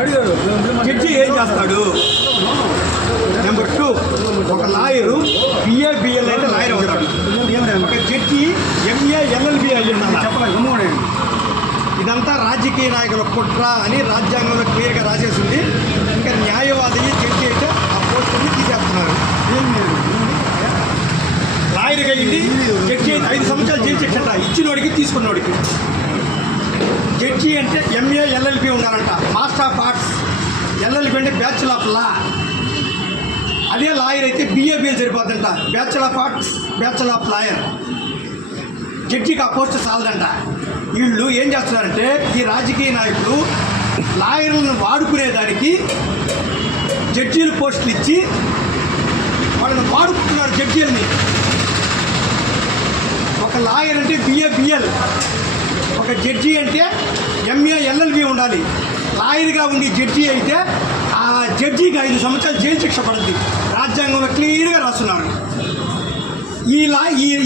అంటే జడ్జి ఏం చేస్తాడు? నెంబర్ 2, ఒక లాయరు బిఏ బిఎల్ అయితే లాయర్ అవుతాడు. ఒక జడ్జి ఎంఏ ఎల్ఎల్బి అయ్యి ఉండాలి. ఇదంతా రాజకీయ నాయకుల కుట్ర అని రాజ్యాంగంలో క్లియర్గా రాసేసింది. ఇంకా న్యాయవాది జడ్జి అయితే ఆ పోస్టుని తీసేస్తున్నారు. లాయర్గా అయ్యింది జడ్జి అయితే 5 సంవత్సరాలు జైలు శిక్ష ఇచ్చినోడికి తీసుకున్నోడికి. జడ్జి అంటే ఎంఏ ఎల్ఎల్బి ఉండాలంట. మాస్టర్ ఆఫ్ ఆర్ట్స్, ఎల్ఎల్బి అంటే బ్యాచులర్ ఆఫ్ లా. అదే లాయర్ అయితే బిఏబిఎల్ సరిపోద్దంట. Bachelor of arts, bachelor of lawyer. జడ్జికి ఆ పోస్ట్ చాలదంట. వీళ్ళు ఏం చేస్తున్నారంటే ఈ రాజకీయ నాయకులు లాయర్లను వాడుకునేదానికి జడ్జీలు పోస్టులు ఇచ్చి వాళ్ళని వాడుకుంటున్నారు. జడ్జీలని ఒక లాయర్ అంటే బిఏబిఎల్, ఒక జడ్జి అంటే ఎంఏ ఎల్ఎల్బి ఉండాలి. లాయర్గా ఉండి జడ్జి అయితే ఆ జడ్జికి 5 సంవత్సరాలు జైలు శిక్ష పడుతుంది. రాజ్యాంగంలో క్లియర్గా రాస్తున్నారు.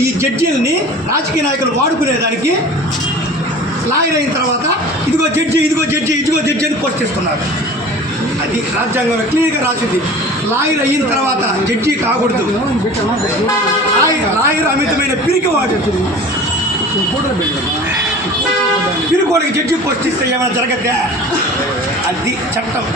ఈ జడ్జీలని రాజకీయ నాయకులు వాడుకునేదానికి లాయర్ అయిన తర్వాత ఇదిగో జడ్జి, ఇదిగో జడ్జి, ఇదిగో జడ్జి అని పోస్ట్ ఇస్తున్నారు. అది రాజ్యాంగంలో క్లియర్గా రాసింది. లాయర్ అయిన తర్వాత జడ్జి కాకూడదు. లాయర్ అమితమైన పిరికివాడు. పిరికోడికి జడ్జి పోస్ట్ ఇస్తే ఏమైనా జరగద్దా? అది చట్టం.